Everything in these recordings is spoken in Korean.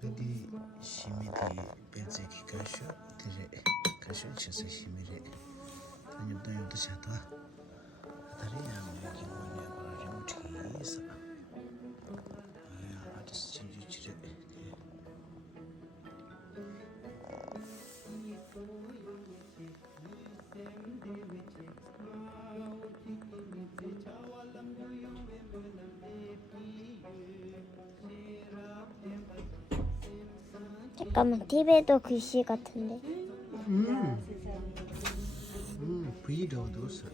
Pedi shimidi bezeki kashu dire kashu chese shimiri tanyo tanyo to shatwa atari ya meki ngone bara remote isa ya artist change chire 잠깐만, TV에도 글씨 같은데. 부이도도 사. 다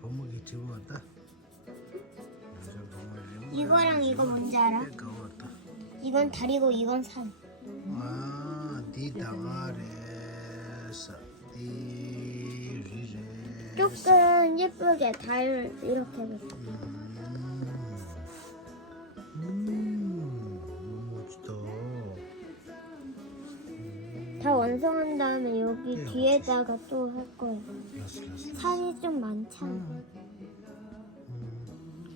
범목이 집어왔다. 이거랑 이거 뭔지 알아? 가왔다. 이건 다리고 이건 산. 아, 디다가레사. 디리레. 조금 예쁘게 달 이렇게 해봤어. 멋지다. 다 완성한 다음에 여기 뒤에다가 또 할 거예요. 라스. 산이 좀 많잖아.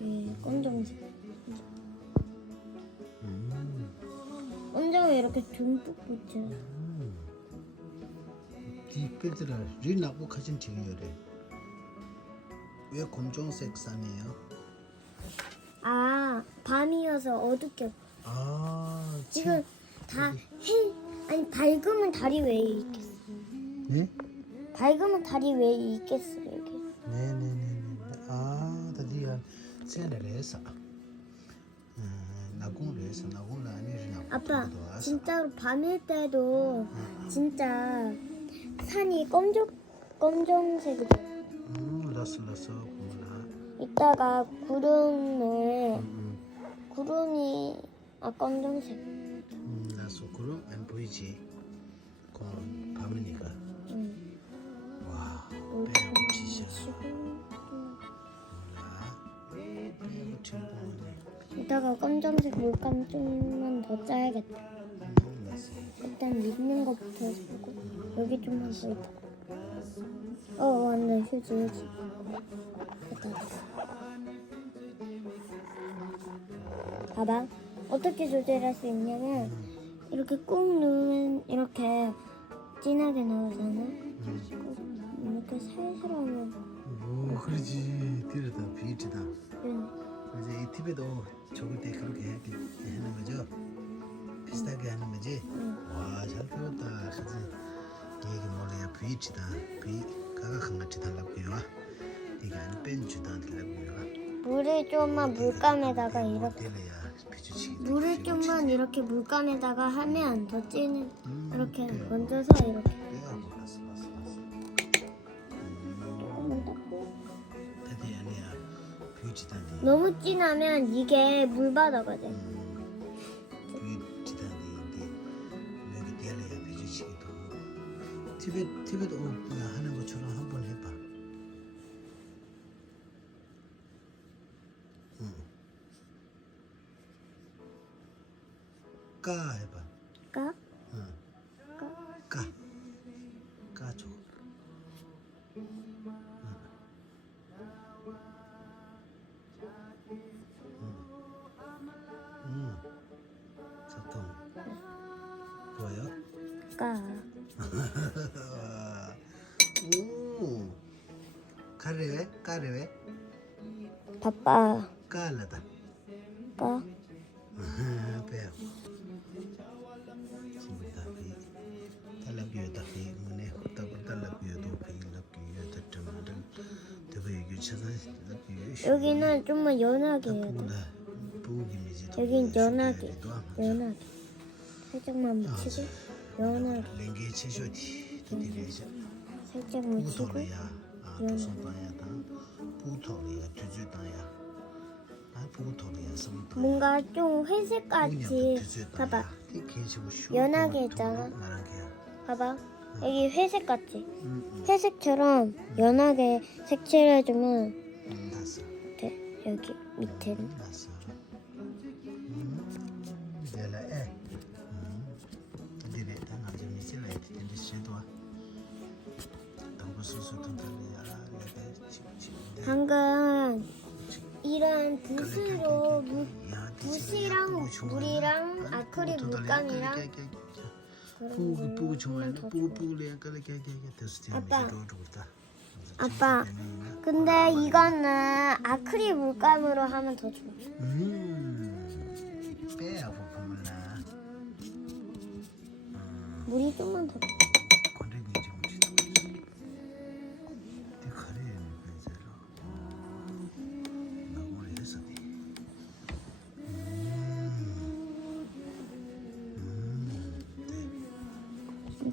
예, 검정색. 검정에 이렇게 듬뿍 붙여. 디페드라 리나고 가진 ting이래. 왜 검정색 산이에요? 아, 밤이어서 어둡게. 아, 지금 다 아니 밝으면 달이 왜 있겠어? 네? 밝으면 달이 왜 있겠어 여기? 네네네네. 아, 드디어 셀레레사. 나공레사 나공라 아니라. 아빠, 진짜로 밤일 때도 진짜 산이 검정색이 돼. 라스 고마라. 이따가 구름이 검정색. 라스 구름 안 보이지? 건 밤이니까. 와, 배가 붙이셔. 몰라. 배가 붙이는 거네. 이따가 검정색 물감 좀만 더 짜야겠다. 라스. 일단 있는 것부터 해보고 여기 좀만 더 있고. 완전 휴지. 됐다. 봐봐. 어떻게 조절할 수 있냐면 이렇게 꾹 누르면 이렇게 진하게 나오잖아. 이렇게 살살 하면 오, 그러지. 뒤로다 비치다. 응. 이제 이 TV도 적을 때 그렇게 하는 거죠? 비슷하게 하는 거지? 와, 잘 배웠다. 그지? 이게 뭐래야? 비치다. 가가 강같이 달라고요. 이게 안 뺀주다 달라고요. 물을 좀만 물감에다가 이렇게 비주치기. 물을 좀만 이렇게 물감에다가 하면 더 진해. 이렇게 얹어서 이렇게. 몰랐어. 조금만 더. 다들 아니야. 비치다니. 너무 진하면 이게 물바다가 돼. 비치다니. 여기 떼려야 비주치기도. TV도 하는 것처럼 한번 해봐. 까 해봐. 까? 까줘. 사통. 보여? 까. 오. 까레 왜? 바빠. 까라다. 까. 배워. simultaneamente talabiyada fi mune hutta talabiyada fi labiyada tamdan 되게 유치하다. 여기는 좀만 연하게 해야 돼. 여긴 연하게. 살짝만 묻히고 연하게. 살짝 묻히고 뭔가 좀 회색같이. 봐봐. 연하게 했잖아. 봐봐. 여기 회색같이. 회색처럼 연하게 색칠해주면 돼. 여기 밑에는. 방금 이런 붓으로 붓이랑 물이랑 아크릴 물감이랑 아빠, 근데 이거는 아크릴 물감으로 하면 더 좋아. 빼야 보면은 물이 좀만 더.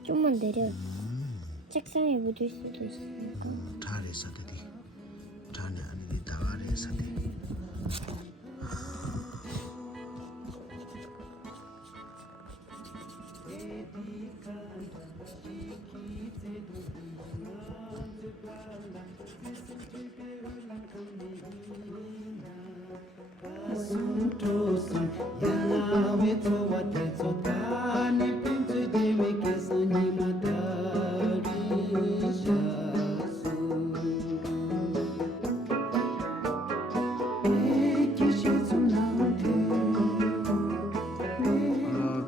좀만 내려. 책상에 묻을 수도 있으니까. 잘했어, 되디. 잘해, 아니, 다가래서 돼.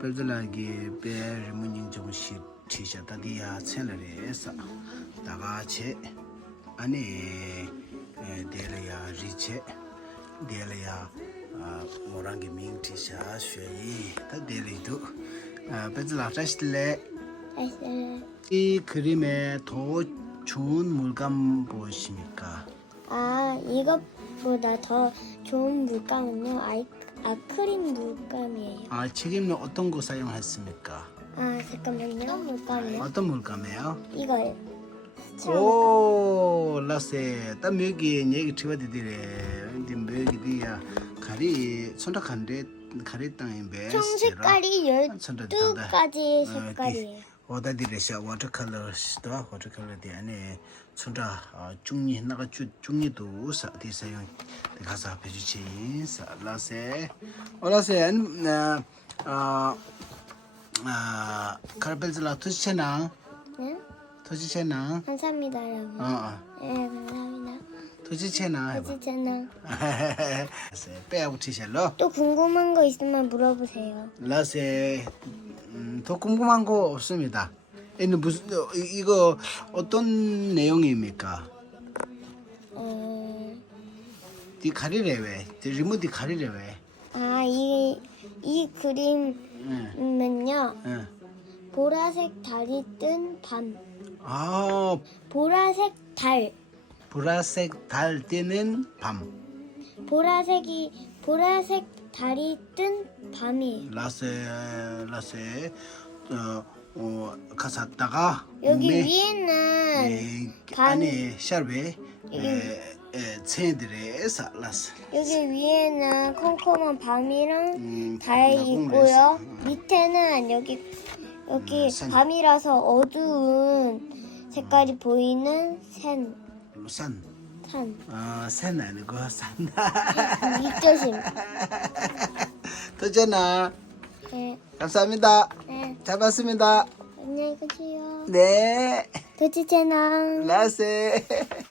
별들하게 배를 문인 정시 티셔다디야 첼레레사 다가체 아니 데레야 리체 데레야 모랑게 밍 티셔 쉐이 다 데레도 별들 아자실래 이 그림에 더 좋은 물감 보이십니까? 아, 이것보다 더 좋은 물감은요, 아크릴 물감이에요. 아, 책임은 어떤 거 사용했습니까? 아, 잠깐만요. 어떤 물감이요? 어떤 물감이에요? 이거요. 오, 라세. 딱 여기 얘기 들어디래. 이제 여기디야 가리 선택한데 가리 땅에 배. 총 색깔이 12가지 색깔이에요. 어다디래샤 워터컬러스도 워터컬러디 안에 손자 중니 나가 중니도 사디사용 가서 앞에 주지. 라세. 라세. 카르벨즈라 투시체나. 네? 토지체나. 감사합니다, 여러분. 네, 감사합니다. 토지체나 해봐. 토지체나. 빼하고 티셜로. 또 궁금한 거 있으면 물어보세요. 라세. 더 궁금한 거 없습니다. 무슨 이거 어떤 내용입니까? 디 가리래 왜? 리모디 가리래 왜? 아, 이 그림은요. 보라색 달이 뜬 밤. 아, 보라색 달. 보라색 달 뜨는 밤. 보라색 달이 뜬 밤이에요. 라세 가사다가 여기 위에는 안에 샤베 체들에서 라세. 여기 위에는 컴컴한 밤이랑 달이 있고요. 밑에는 여기 밤이라서 어두운 색깔이 보이는 산. 산 아니고 산. 입조심. 도전아. 네. 감사합니다. 네. 잘 봤습니다. 안녕히 계세요. 네. 도치 채널. 라세.